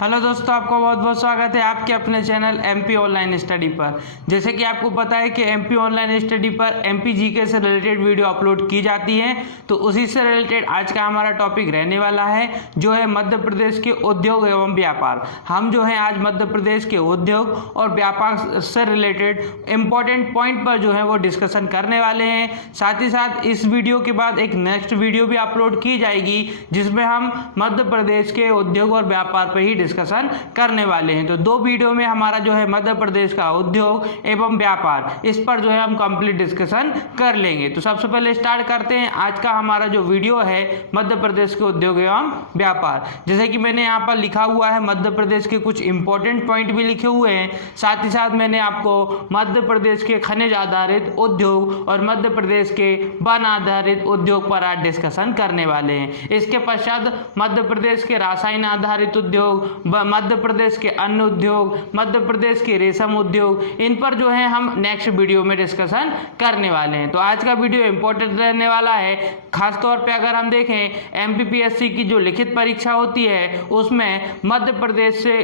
Hello दोस्तों, आपका बहुत बहुत स्वागत है आपके अपने चैनल एमपी ऑनलाइन स्टडी पर। जैसे कि आपको पता है कि एमपी ऑनलाइन स्टडी पर एमपी जीके से रिलेटेड वीडियो अपलोड की जाती हैं, तो उसी से रिलेटेड आज का हमारा टॉपिक रहने वाला है जो है मध्य प्रदेश के उद्योग एवं व्यापार। हम जो है आज मध्य प्रदेश के उद्योग और व्यापार से रिलेटेड इम्पॉर्टेंट पॉइंट पर जो है वो डिस्कशन करने वाले हैं। साथ ही साथ इस वीडियो के बाद एक नेक्स्ट वीडियो भी अपलोड की जाएगी जिसमें हम मध्य प्रदेश के उद्योग और व्यापार पर ही डिस्कशन करने वाले हैं। तो दो वीडियो में हमारा जो है मध्य प्रदेश का उद्योग एवं व्यापार, इस पर जो है हम कंप्लीट डिस्कशन कर लेंगे। तो सबसे पहले स्टार्ट करते हैं आज का हमारा जो वीडियो है मध्य प्रदेश के उद्योग एवं व्यापार। जैसे कि मैंने यहाँ पर लिखा हुआ है मध्य प्रदेश के कुछ इंपॉर्टेंट पॉइंट भी लिखे हुए हैं। साथ ही साथ मैंने आपको मध्य प्रदेश के खनिज आधारित उद्योग और मध्य प्रदेश के वन आधारित उद्योग पर आज डिस्कशन करने वाले हैं। इसके पश्चात मध्य प्रदेश के रासायन आधारित उद्योग, मध्य प्रदेश के अन्न उद्योग, मध्य प्रदेश के रेशम उद्योग, इन पर जो है हम नेक्स्ट वीडियो में डिस्कशन करने वाले हैं। तो आज का वीडियो इंपॉर्टेंट रहने वाला है। खासतौर पे अगर हम देखें एमपीपीएससी की जो लिखित परीक्षा होती है उसमें मध्य प्रदेश से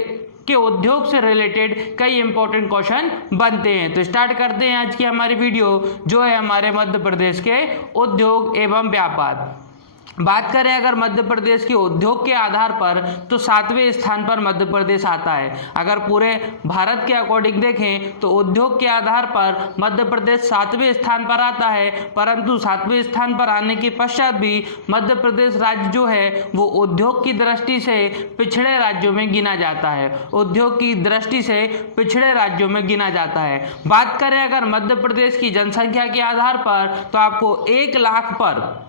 के उद्योग से रिलेटेड कई इंपॉर्टेंट क्वेश्चन बनते हैं। तो स्टार्ट करते हैं आज की हमारी वीडियो जो है हमारे मध्य प्रदेश के उद्योग एवं व्यापार। बात करें अगर मध्य प्रदेश के उद्योग के आधार पर तो 7वें स्थान पर मध्य प्रदेश आता है। अगर पूरे भारत के अकॉर्डिंग देखें तो उद्योग के आधार पर मध्य प्रदेश 7वें स्थान पर आता है, परंतु 7वें स्थान पर आने के पश्चात भी मध्य प्रदेश राज्य जो है वो उद्योग की दृष्टि से पिछड़े राज्यों में गिना जाता है। उद्योग की दृष्टि से पिछड़े राज्यों में गिना जाता है। बात करें अगर मध्य प्रदेश की जनसंख्या के आधार पर तो आपको 1 लाख पर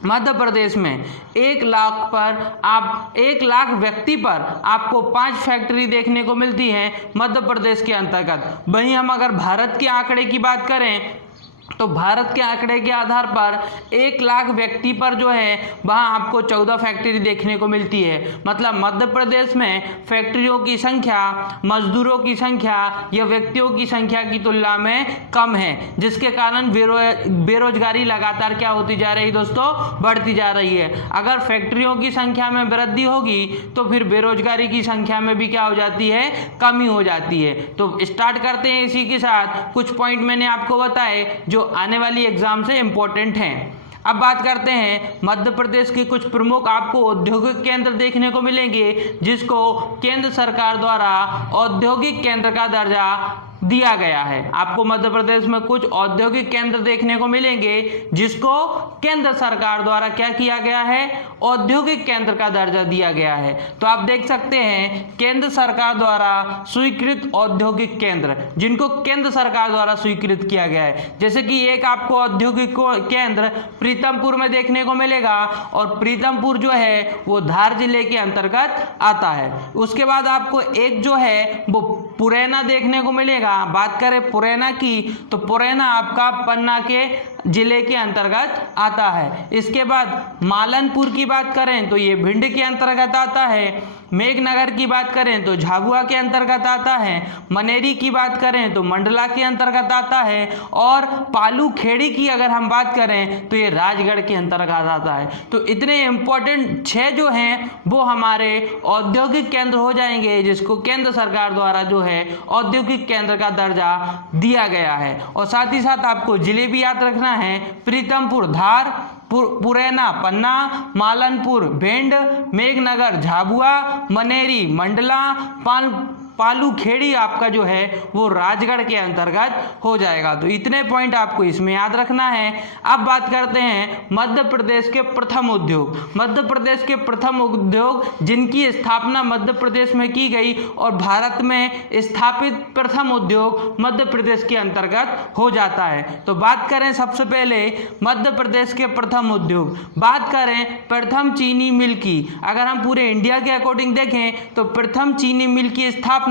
मध्य प्रदेश में 1 लाख पर आप 1 लाख व्यक्ति पर आपको 5 फैक्ट्री देखने को मिलती हैं मध्य प्रदेश के अंतर्गत। वहीं हम अगर भारत के आंकड़े की बात करें तो भारत के आंकड़े के आधार पर 1 लाख व्यक्ति पर जो है वहाँ आपको 14 फैक्ट्री देखने को मिलती है। मतलब मध्य प्रदेश में फैक्ट्रियों की संख्या मजदूरों की संख्या या व्यक्तियों की संख्या की तुलना में कम है, जिसके कारण बेरोजगारी लगातार क्या होती जा रही दोस्तों, बढ़ती जा रही है। अगर फैक्ट्रियों की संख्या में वृद्धि होगी तो फिर बेरोजगारी की संख्या में भी क्या हो जाती है, कमी हो जाती है। तो स्टार्ट करते हैं इसी के साथ कुछ पॉइंट मैंने आपको बताए जो आने वाली एग्जाम से इंपॉर्टेंट हैं। अब बात करते हैं मध्य प्रदेश के कुछ प्रमुख आपको औद्योगिक केंद्र देखने को मिलेंगे जिसको केंद्र सरकार द्वारा औद्योगिक केंद्र का दर्जा दिया गया है। आपको मध्य प्रदेश में कुछ औद्योगिक केंद्र देखने को मिलेंगे जिसको केंद्र सरकार द्वारा क्या किया गया है, औद्योगिक केंद्र का दर्जा दिया गया है। तो आप देख सकते हैं केंद्र सरकार द्वारा स्वीकृत औद्योगिक केंद्र जिनको केंद्र सरकार द्वारा स्वीकृत किया गया है। जैसे कि एक आपको औद्योगिक केंद्र प्रीतमपुर में देखने को मिलेगा और प्रीतमपुर जो है वो धार जिले के अंतर्गत आता है। उसके बाद आपको एक जो है वो पुरैना देखने को मिलेगा। बात करें पुरैना की तो पुरैना आपका पन्ना के जिले के अंतर्गत आता है। इसके बाद मालनपुर की बात करें तो ये भिंड के अंतर्गत आता है। मेघनगर की बात करें तो झाबुआ के अंतर्गत आता है। मनेरी की बात करें तो मंडला के अंतर्गत आता है और पालू खेड़ी की अगर हम बात करें तो ये राजगढ़ के अंतर्गत आता है। तो इतने इंपॉर्टेंट 6 जो हैं वो हमारे औद्योगिक केंद्र हो जाएंगे जिसको केंद्र सरकार द्वारा जो है औद्योगिक केंद्र का दर्जा दिया गया है। और साथ ही साथ आपको जिले भी याद रखना है, प्रीतमपुर धार, पुरैना पन्ना, मालनपुर भिंड, मेघनगर झाबुआ, मनेरी मंडला, पालू खेड़ी आपका जो है वो राजगढ़ के अंतर्गत हो जाएगा। तो इतने पॉइंट आपको इसमें याद रखना है। अब बात करते हैं मध्य प्रदेश के प्रथम उद्योग। मध्य प्रदेश के प्रथम उद्योग जिनकी स्थापना मध्य प्रदेश में की गई और भारत में स्थापित प्रथम उद्योग मध्य प्रदेश के अंतर्गत हो जाता है। तो बात करें सबसे पहले मध्य प्रदेश के प्रथम उद्योग, बात करें प्रथम चीनी मिल की। अगर हम पूरे इंडिया के अकॉर्डिंग देखें तो प्रथम चीनी मिल की स्थापना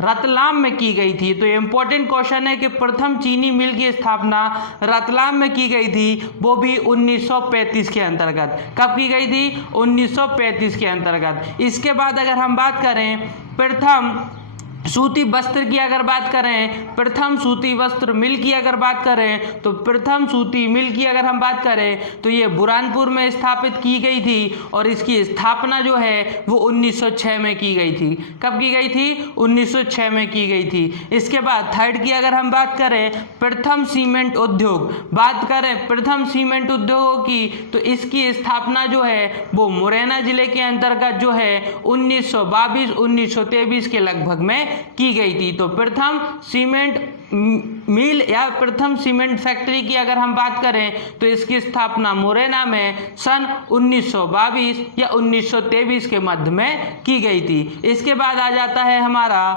रतलाम में की गई थी। तो इंपॉर्टेंट क्वेश्चन है कि प्रथम चीनी मिल की स्थापना रतलाम में की गई थी, वो भी 1935 के अंतर्गत। कब की गई थी? 1935 के अंतर्गत। इसके बाद अगर हम बात करें प्रथम सूती वस्त्र की अगर बात करें, प्रथम सूती वस्त्र मिल की अगर बात करें तो प्रथम सूती मिल की अगर हम बात करें तो ये बुरहानपुर में स्थापित की गई थी और इसकी स्थापना जो है वो 1906 में की गई थी। कब की गई थी? 1906 में की गई थी। इसके बाद थर्ड की अगर हम बात करें, प्रथम सीमेंट उद्योग, बात करें प्रथम सीमेंट उद्योगों की तो इसकी स्थापना जो है वो मुरैना जिले के अंतर्गत जो है 1922-1923 के लगभग में की गई थी। तो प्रथम सीमेंट मिल या प्रथम सीमेंट फैक्ट्री की अगर हम बात करें तो इसकी स्थापना मुरैना में सन 1922 या 1923 के मध्य में की गई थी। इसके बाद आ जाता है हमारा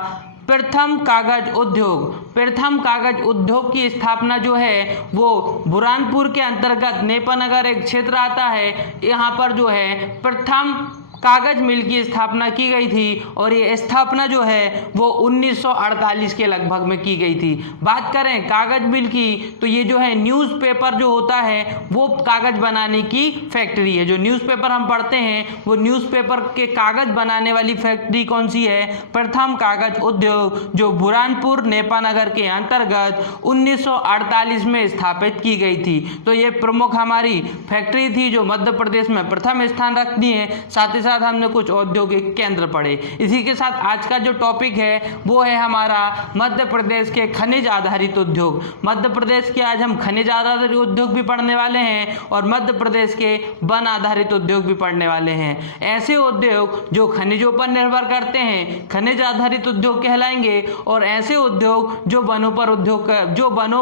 प्रथम कागज उद्योग। प्रथम कागज उद्योग की स्थापना जो है वो बुरहानपुर के अंतर्गत नेपानगर एक क्षेत्र आता है, यहाँ पर जो है प्रथम कागज मिल की स्थापना की गई थी और ये स्थापना जो है वो 1948 के लगभग में की गई थी। बात करें कागज मिल की तो ये जो है न्यूज़पेपर जो होता है वो कागज बनाने की फैक्ट्री है। जो न्यूज़पेपर हम पढ़ते हैं वो न्यूज़पेपर के कागज बनाने वाली फैक्ट्री कौन सी है? प्रथम कागज उद्योग, जो बुरहानपुर नेपानगर के अंतर्गत 1948 में स्थापित की गई थी। तो ये प्रमुख हमारी फैक्ट्री थी जो मध्य प्रदेश में प्रथम स्थान रखती है। साथ ही साथ हमने कुछ औद्योगिक केंद्र पढ़े। इसी के साथ आज का जो टॉपिक है वो है हमारा मध्य प्रदेश के खनिज आधारित उद्योग। मध्य प्रदेश के आज हम खनिज आधारित उद्योग भी पढ़ने वाले हैं और मध्य प्रदेश के वन आधारित उद्योग भी पढ़ने वाले हैं। ऐसे उद्योग जो खनिजों पर निर्भर करते हैं खनिज आधारित उद्योग कहलाएंगे और ऐसे उद्योग जो वनों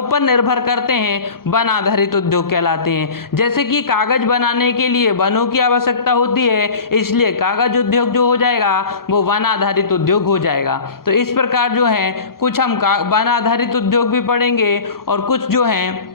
पर निर्भर करते हैं वन आधारित उद्योग कहलाते हैं। जैसे कि कागज बनाने के लिए वनों की आवश्यकता होती है, इसलिए कागज उद्योग जो हो जाएगा वो वन आधारित उद्योग हो जाएगा। तो इस प्रकार जो है कुछ हम वन आधारित उद्योग भी पढ़ेंगे और कुछ जो है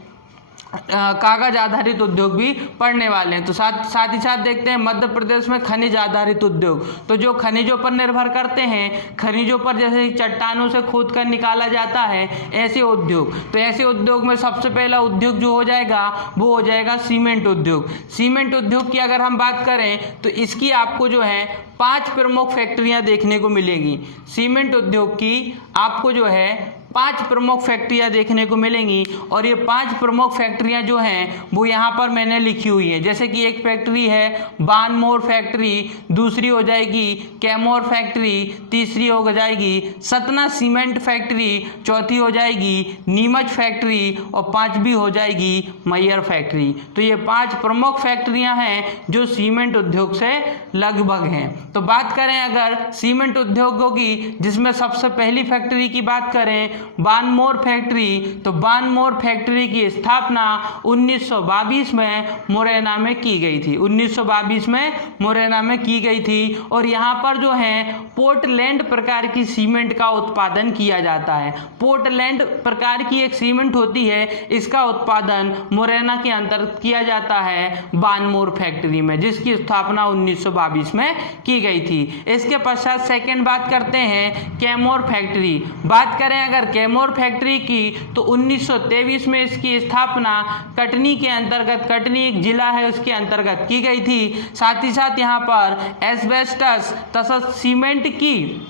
कागज आधारित उद्योग भी पढ़ने वाले हैं। तो साथ ही साथ देखते हैं मध्य प्रदेश में खनिज आधारित उद्योग। तो जो खनिजों पर निर्भर करते हैं, खनिजों पर जैसे चट्टानों से खोद कर निकाला जाता है ऐसे उद्योग। तो ऐसे उद्योग में सबसे पहला उद्योग जो हो जाएगा वो हो जाएगा सीमेंट उद्योग। सीमेंट उद्योग की अगर हम बात करें तो इसकी आपको जो है 5 प्रमुख फैक्ट्रियां देखने को मिलेंगी। सीमेंट उद्योग की आपको जो है 5 प्रमुख फैक्ट्रियां देखने को मिलेंगी और ये 5 प्रमुख फैक्ट्रियां जो हैं वो यहाँ पर मैंने लिखी हुई है। जैसे कि एक फैक्ट्री है बानमोर फैक्ट्री, दूसरी हो जाएगी कैमोर फैक्ट्री, तीसरी हो जाएगी सतना सीमेंट फैक्ट्री, चौथी हो जाएगी नीमच फैक्ट्री और 5वीं हो जाएगी मैयर फैक्ट्री। तो ये 5 प्रमुख फैक्ट्रियाँ हैं जो सीमेंट उद्योग से लगभग हैं। तो बात करें अगर सीमेंट उद्योगों की, जिसमें सबसे पहली फैक्ट्री की बात करें बानमोर फैक्ट्री, तो बानमोर फैक्ट्री की स्थापना 1922 में मुरैना में की गई थी। 1922 में मुरैना में की गई थी और यहाँ पर जो है पोर्टलैंड प्रकार की सीमेंट का उत्पादन किया जाता है। पोर्टलैंड प्रकार की एक सीमेंट होती है, इसका उत्पादन मुरैना के अंतर्गत किया जाता है बानमोर फैक्ट्री में, जिसकी स्थापना 1922 में की गई थी। इसके पश्चात सेकेंड बात करते हैं कैमोर फैक्ट्री। बात करें अगर कैमोर फैक्ट्री की तो 1923 में इसकी स्थापना कटनी के अंतर्गत, कटनी एक जिला है उसके अंतर्गत की गई थी। साथ ही साथ यहाँ पर एस्बेस्टस तथा सीमेंट की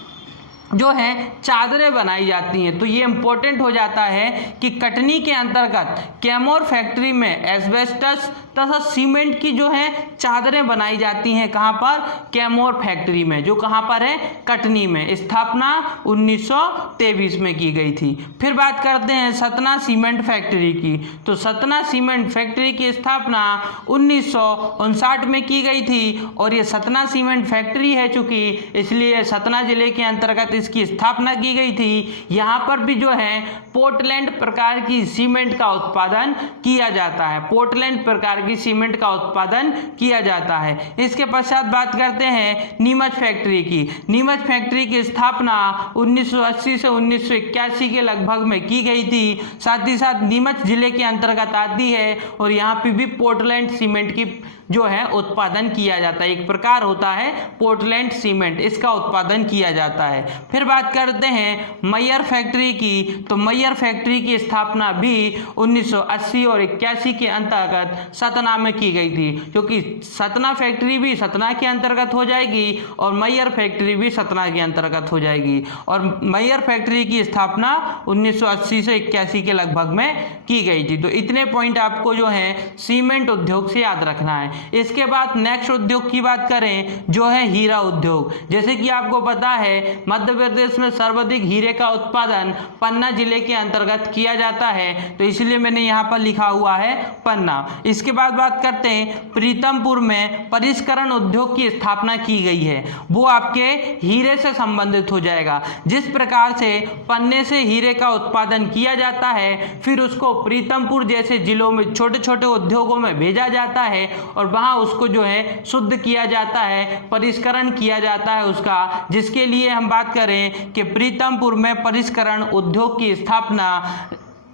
जो है चादरें बनाई जाती हैं। तो ये इंपॉर्टेंट हो जाता है कि कटनी के अंतर्गत कैमोर फैक्ट्री में एस्बेस्टस तथा सीमेंट की जो है चादरें बनाई जाती हैं। कहाँ पर? कैमोर फैक्ट्री में, जो कहाँ पर है? कटनी में। स्थापना 1923 में की गई थी। फिर बात करते हैं सतना सीमेंट फैक्ट्री की। तो सतना सीमेंट फैक्ट्री की स्थापना 1959 में की गई थी और ये सतना सीमेंट फैक्ट्री है चूँकि, इसलिए सतना जिले के अंतर्गत इसकी स्थापना की गई थी। यहाँ पर भी जो है पोर्टलैंड प्रकार की सीमेंट का उत्पादन किया जाता है। पोर्टलैंड प्रकार की सीमेंट का उत्पादन किया जाता है। इसके पश्चात बात करते हैं नीमच फैक्ट्री की। नीमच फैक्ट्री की स्थापना 1980 से 1981 के लगभग में की गई थी। साथ ही साथ नीमच जिले के अंतर्गत आती है और यहाँ पे भी पोर्टलैंड सीमेंट की जो है उत्पादन किया जाता है। एक प्रकार होता है पोर्टलैंड सीमेंट, इसका उत्पादन किया जाता है। फिर बात करते हैं मैयर फैक्ट्री की। तो मैयर फैक्ट्री की स्थापना भी 1980 और 81 के अंतर्गत सतना में की गई थी, क्योंकि सतना फैक्ट्री भी सतना के अंतर्गत हो जाएगी और मैयर फैक्ट्री भी सतना के अंतर्गत हो जाएगी। और मैयर फैक्ट्री की स्थापना 1980 से 81 के लगभग में की गई थी। तो इतने पॉइंट आपको जो है सीमेंट उद्योग से याद रखना है। इसके बाद नेक्स्ट उद्योग की बात करें जो है हीरा उद्योग। जैसे कि आपको पता है मध्य प्रदेश में सर्वाधिक हीरे का उत्पादन पन्ना जिले के अंतर्गत किया जाता है, तो इसलिए मैंने यहाँ पर लिखा हुआ है पन्ना। इसके बाद बात करते हैं प्रीतमपुर में परिष्करण उद्योग की स्थापना की गई है, वो आपके हीरे से संबंधित हो जाएगा। जिस प्रकार से पन्ने से हीरे का उत्पादन किया जाता है, फिर उसको प्रीतमपुर जैसे जिलों में छोटे छोटे उद्योगों में भेजा जाता है और वहां उसको जो है शुद्ध किया जाता है, परिष्करण किया जाता है उसका, जिसके लिए हम बात करें कि प्रीतमपुर में परिष्करण उद्योग की स्थापना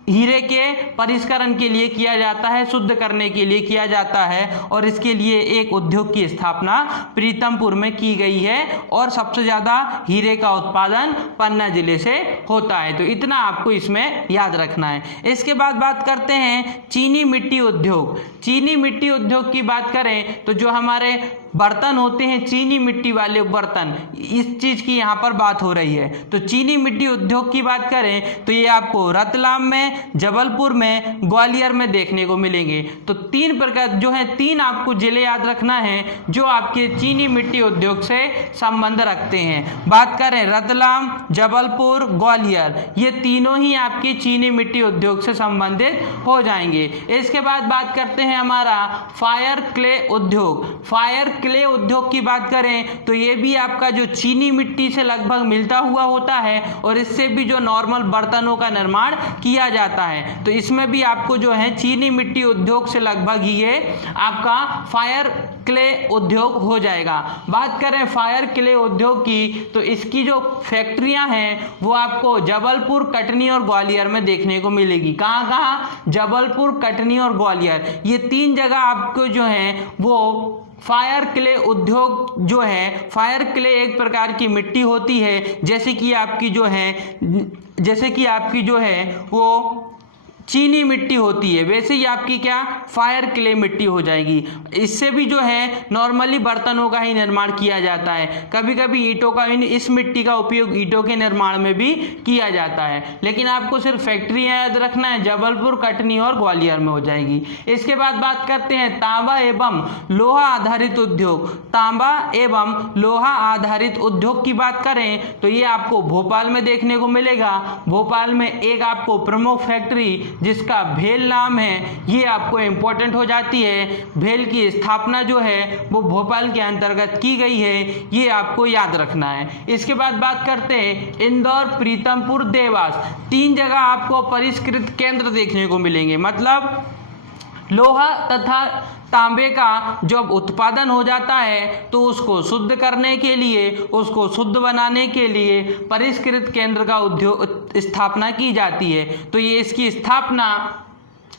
हीरे के परिष्करण के लिए किया जाता है, शुद्ध करने के लिए किया जाता है, और इसके लिए एक उद्योग की स्थापना प्रीतमपुर में की गई है और सबसे ज़्यादा हीरे का उत्पादन पन्ना जिले से होता है। तो इतना आपको इसमें याद रखना है। इसके बाद बात करते हैं चीनी मिट्टी उद्योग। चीनी मिट्टी उद्योग की बात करें तो जो हमारे बर्तन होते हैं चीनी मिट्टी वाले बर्तन, इस चीज़ की यहाँ पर बात हो रही है। तो चीनी मिट्टी उद्योग की बात करें तो ये आपको रतलाम में, जबलपुर में, ग्वालियर में देखने को मिलेंगे। तो तीन प्रकार जो है, तीन आपको जिले याद रखना है जो आपके चीनी मिट्टी उद्योग से संबंध रखते हैं। बात करें रतलाम, जबलपुर, ग्वालियर, ये तीनों ही आपके चीनी मिट्टी उद्योग से संबंधित हो जाएंगे। इसके बाद बात करते हैं हमारा फायर क्ले उद्योग। फायर क्ले उद्योग की बात करें तो ये भी आपका जो चीनी मिट्टी से लगभग मिलता हुआ होता है और इससे भी जो नॉर्मल बर्तनों का निर्माण किया जाता है। तो इसमें भी आपको जो है चीनी मिट्टी उद्योग से लगभग ही ये आपका फायर क्ले उद्योग हो जाएगा। बात करें फायर क्ले उद्योग की तो इसकी जो फैक्ट्रियां हैं वो आपको जबलपुर, कटनी और ग्वालियर में देखने को मिलेगी। कहाँ कहाँ? जबलपुर, कटनी और ग्वालियर, ये तीन जगह आपको जो है वो फायर क्ले उद्योग जो है, फायर क्ले एक प्रकार की मिट्टी होती है जैसे कि आपकी जो है वो चीनी मिट्टी होती है, वैसे ही आपकी क्या फायर क्ले मिट्टी हो जाएगी। इससे भी जो है नॉर्मली बर्तनों का ही निर्माण किया जाता है, कभी कभी ईंटों का, इस मिट्टी का उपयोग ईंटों के निर्माण में भी किया जाता है। लेकिन आपको सिर्फ फैक्ट्रियाँ याद रखना है, जबलपुर, कटनी और ग्वालियर में हो जाएगी। इसके बाद बात करते हैं तांबा एवं लोहा आधारित उद्योग। तांबा एवं लोहा आधारित उद्योग की बात करें तो ये आपको भोपाल में देखने को मिलेगा। भोपाल में एक आपको प्रमुख फैक्ट्री जिसका भेल नाम है, ये आपको इंपॉर्टेंट हो जाती है। भेल की स्थापना जो है वो भोपाल के अंतर्गत की गई है, ये आपको याद रखना है। इसके बाद बात करते हैं इंदौर, प्रीतमपुर, देवास, तीन जगह आपको परिष्कृत केंद्र देखने को मिलेंगे। मतलब लोहा तथा तांबे का जब उत्पादन हो जाता है तो उसको शुद्ध करने के लिए, उसको शुद्ध बनाने के लिए परिष्कृत केंद्र का उद्योग स्थापना की जाती है। तो ये इसकी स्थापना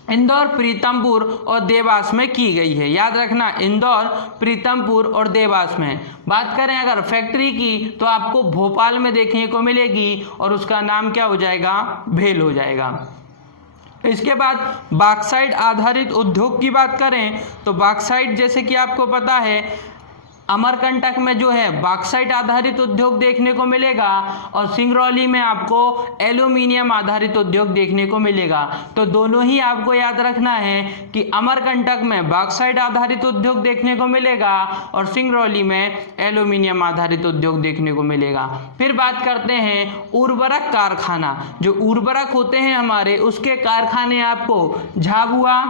इंदौर, प्रीतमपुर और देवास में की गई है। याद रखना, इंदौर, प्रीतमपुर और देवास में। बात करें अगर फैक्ट्री की तो आपको भोपाल में देखने को मिलेगी और उसका नाम क्या हो जाएगा? भेल हो जाएगा। इसके बाद बॉक्साइट आधारित उद्योग की बात करें तो बॉक्साइट जैसे कि आपको पता है अमरकंटक में जो है बॉक्साइट आधारित उद्योग देखने को मिलेगा और सिंगरौली में आपको एल्यूमिनियम आधारित उद्योग देखने को मिलेगा। तो दोनों ही आपको याद रखना है कि अमरकंटक में बॉक्साइट आधारित उद्योग देखने को मिलेगा और सिंगरौली में एल्यूमिनियम आधारित उद्योग देखने को मिलेगा। फिर बात करते हैं उर्वरक कारखाना। जो उर्वरक होते हैं हमारे, उसके कारखाने आपको झाबुआ,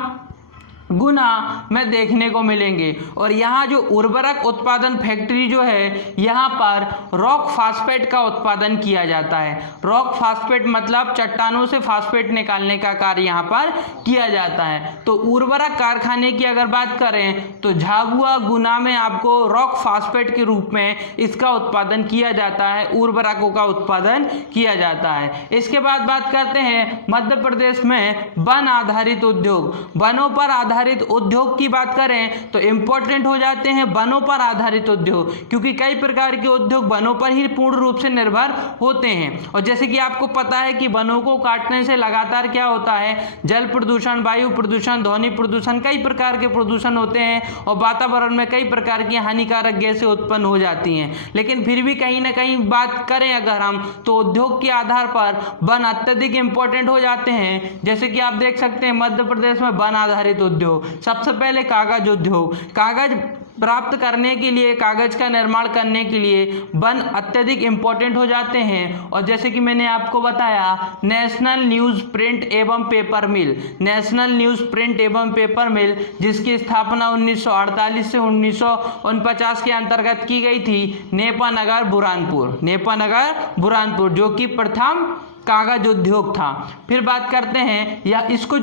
गुना में देखने को मिलेंगे। और यहाँ जो उर्वरक उत्पादन फैक्ट्री जो है, यहाँ पर रॉक फास्फेट का उत्पादन किया जाता है। रॉक फास्फेट मतलब चट्टानों से फास्फेट निकालने का कार्य यहाँ पर किया जाता है। तो उर्वरक कारखाने की अगर बात करें तो झाबुआ, गुना में आपको रॉक फास्फेट के रूप में इसका उत्पादन किया जाता है, उर्वरकों का उत्पादन किया जाता है। इसके बाद बात करते हैं मध्य प्रदेश में वन आधारित उद्योग। वनों पर आधारित आधारित उद्योग की बात करें तो इम्पोर्टेंट हो जाते हैं वनों पर आधारित उद्योग, क्योंकि कई प्रकार के उद्योग वनों पर ही पूर्ण रूप से निर्भर होते हैं। और जैसे कि आपको पता है कि वनों को काटने से लगातार क्या होता है, जल प्रदूषण, वायु प्रदूषण, ध्वनि प्रदूषण, कई प्रकार के प्रदूषण होते हैं और वातावरण में कई प्रकार की हानिकारक गैसें उत्पन्न हो जाती हैं। लेकिन फिर भी कहीं ना कहीं बात करें अगर हम, तो उद्योग के आधार पर वन अत्यधिक इंपॉर्टेंट हो जाते हैं। जैसे कि आप देख सकते हैं मध्य प्रदेश में वन आधारित उद्योग, सबसे पहले कागज उद्योग। कागज प्राप्त करने के लिए, कागज का निर्माण करने के लिए वन अत्यधिक इंपॉर्टेंट हो जाते हैं। और जैसे कि मैंने आपको बताया, नेशनल न्यूज़ प्रिंट एवं पेपर मिल, नेशनल न्यूज़ प्रिंट एवं पेपर मिल जिसकी स्थापना 1948 से 1949 के अंतर्गत की गई थी, नेपानगर बुरहानपुर, नेपानगर बुरहानपुर, जो कि प्रथम कागज उद्योग था। फिर बात करते हैं या इसको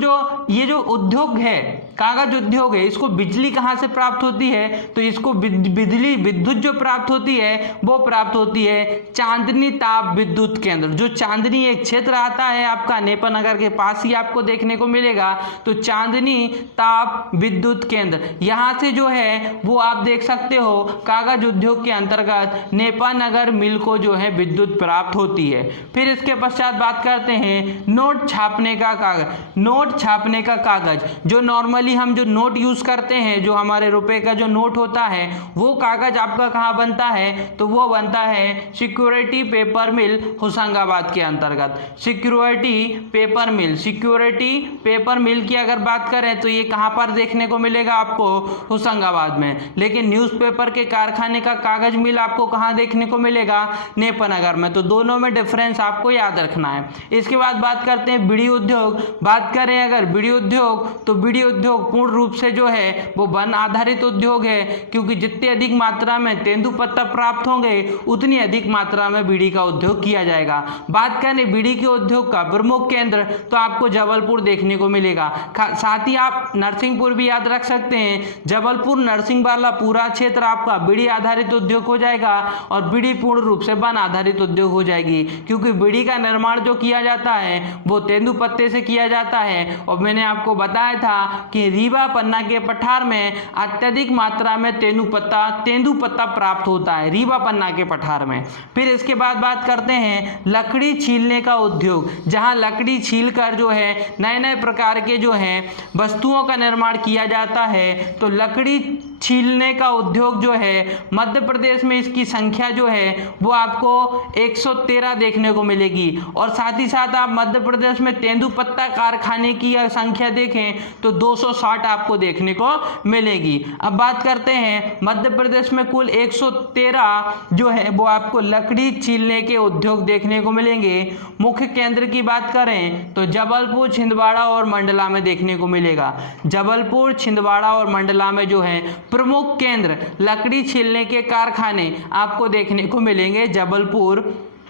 ये जो उद्योग है, कागज उद्योग है, इसको बिजली कहाँ से प्राप्त होती है, तो इसको बिजली विद्युत जो प्राप्त होती है वो प्राप्त होती है चांदनी ताप विद्युत केंद्र। जो चांदनी एक क्षेत्र आता है आपका नेपानगर के पास ही आपको देखने को मिलेगा, तो चांदनी ताप विद्युत केंद्र, यहाँ से जो है वो आप देख सकते हो कागज उद्योग के अंतर्गत नेपानगर मिल को जो है विद्युत प्राप्त होती है। फिर इसके पश्चात बात करते हैं नोट छापने का कागज। नोट छापने का कागज, जो नॉर्मली हम जो नोट यूज करते हैं, जो हमारे रुपए का जो नोट होता है, वो कागज आपका कहाँ बनता है, तो वो बनता है सिक्योरिटी पेपर मिल होशंगाबाद के अंतर्गत। सिक्योरिटी पेपर मिल, सिक्योरिटी पेपर मिल की अगर बात करें तो ये कहाँ पर देखने को मिलेगा आपको, होशंगाबाद में। लेकिन न्यूज़पेपर के कारखाने का कागज मिल आपको कहाँ देखने को मिलेगा, नेपानगर में। तो दोनों में डिफरेंस आपको याद रखना है। इसके बाद बात करते हैं बीड़ी उद्योग। बात करें अगर बीड़ी उद्योग, तो बीड़ी उद्योग पूर्ण रूप से जो है वो वन आधारित उद्योग है, क्योंकि जितनी अधिक मात्रा में तेंदुपत्ता प्राप्त होंगे उतनी अधिक मात्रा में बीड़ी का उद्योग किया जाएगा। बात करें बीड़ी के उद्योग का प्रमुख केंद्र, तो आपको जबलपुर देखने को मिलेगा। साथ ही आप नरसिंहपुर भी याद रख सकते हैं। जबलपुर नरसिंह वाला पूरा क्षेत्र आपका बीड़ी आधारित उद्योग हो जाएगा और बीड़ी पूर्ण रूप से वन आधारित उद्योग हो जाएगी, क्योंकि बीड़ी का निर्माण जो किया जाता है वो तेंदुपत्ते से किया जाता है। और मैंने आपको बताया था कि रीवा पन्ना के पठार में अत्यधिक मात्रा में तेंदुपत्ता प्राप्त होता है, रीवा पन्ना के पठार में। फिर इसके बाद बात करते हैं लकड़ी छीलने का उद्योग, जहां लकड़ी छीलकर जो है नए नए प्रकार के जो है वस्तुओं का निर्माण किया जाता है। तो लकड़ी छीलने का उद्योग जो है मध्य प्रदेश में इसकी संख्या जो है वो आपको 113 देखने को मिलेगी। और साथ ही साथ आप मध्य प्रदेश में तेंदुपत्ता कारखाने की संख्या देखें तो 260 आपको देखने को मिलेगी। अब बात करते हैं मध्य प्रदेश में कुल 113 जो है वो आपको लकड़ी छीलने के उद्योग देखने को मिलेंगे। मुख्य केंद्र की बात करें तो जबलपुर, छिंदवाड़ा और मंडला में देखने को मिलेगा। जबलपुर, छिंदवाड़ा और मंडला में जो है प्रमुख केंद्र लकड़ी छीलने के कारखाने आपको देखने को मिलेंगे, जबलपुर,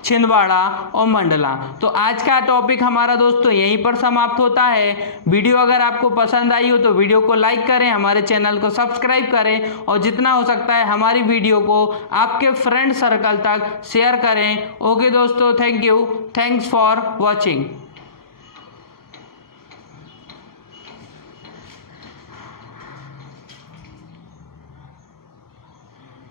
छिंदवाड़ा और मंडला। तो आज का टॉपिक हमारा दोस्तों यहीं पर समाप्त होता है। वीडियो अगर आपको पसंद आई हो तो वीडियो को लाइक करें, हमारे चैनल को सब्सक्राइब करें और जितना हो सकता है हमारी वीडियो को आपके फ्रेंड सर्कल तक शेयर करें। ओके दोस्तों, thank you, thanks for watching.